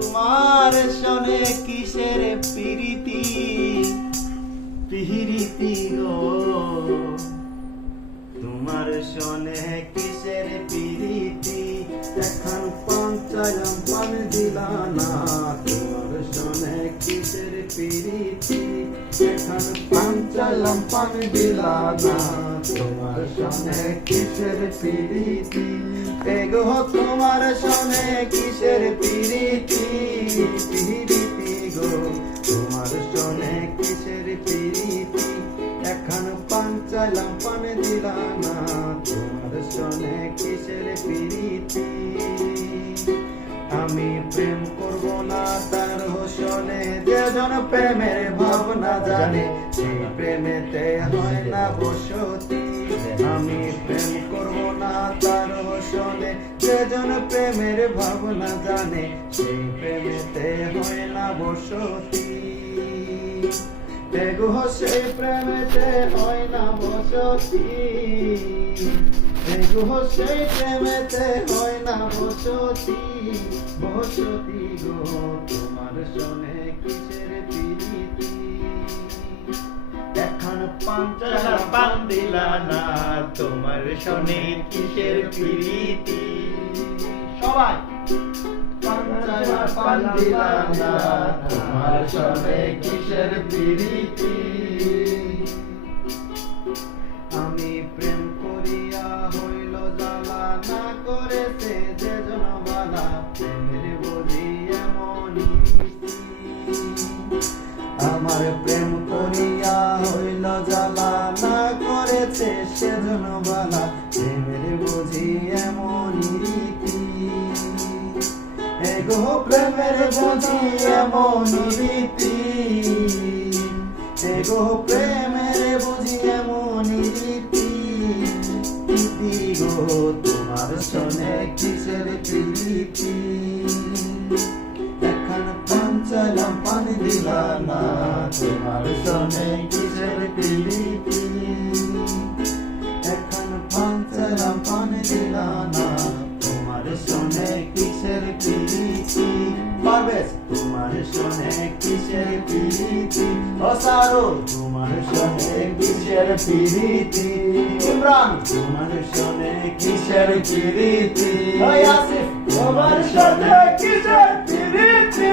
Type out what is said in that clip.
তোমার শোনে কিসের প্রীতি প্রীতি গো, তোমার শোনে কিসের প্রীতি। এখন পঞ্চায়াম পান দিলা না, তোমার শোনে কিসের প্রীতি। এখন পঞ্চায়াম পান দিলা না, তোমার শোনে কিসের প্রীতি। এগো তোমার শোনে কিসের প্রীতি প্রীতি গো, তোমার শোনে কিসের প্রীতি। এখন পঞ্চায়াম পান দিলা না, তোমার শোনে কিসের প্রীতি। আমি প্রেম করব না তার শোনে, যেজন প্রেমের ভাবনা জানে সেই প্রেমেতে হয় না বসতি। আমি প্রেম করব না তার শোনে, যেজন প্রেমের ভাবনা জানে সেই প্রেমেতে হয় না বসতি। এগো সেই প্রেমেতে হয় না বসতি, এগো সেই প্রেমেতে হয় না বসতি। বসতি গো, তোমার শোনে কিসের প্রীতি। এখন পঞ্চায়াম পান দিলা না, তোমার শোনে কিসের প্রীতি। সবাই পঞ্চায়াম পান দিলা না, তোমার শোনে কিসের প্রীতি। আমি প্রেম করিয়া হইল জ্বালা, না করেছে যে জনবালা প্রেমের বুঝি এমনই রীতি। আমার প্রেম করিয়া হইল জ্বালা, না করেছে সে জনবালা প্রেমের বুঝি এমনই রীতি। এগো প্রেমের বুঝি এমনই রীতি, এগো প্রেমের বুঝি এমনই রীতি রীতি গো, তোমার শোনে কিসের প্রীতি। এখন পঞ্চায়াম পান দিলা না, তোমার শোনে কিসের প্রীতি। এখন পঞ্চায়াম পান দিলা না, তোমার শোনে কিসের প্রীতি। পারবেশ তোমার শোনে কিসের প্রীতি। ও সারো তোমার শোনে কিসের প্রীতি। ইমরান তোমার শোনে কিসের প্রীতি। ও আসিফ তোমার শোনে কিসের প্রীতি।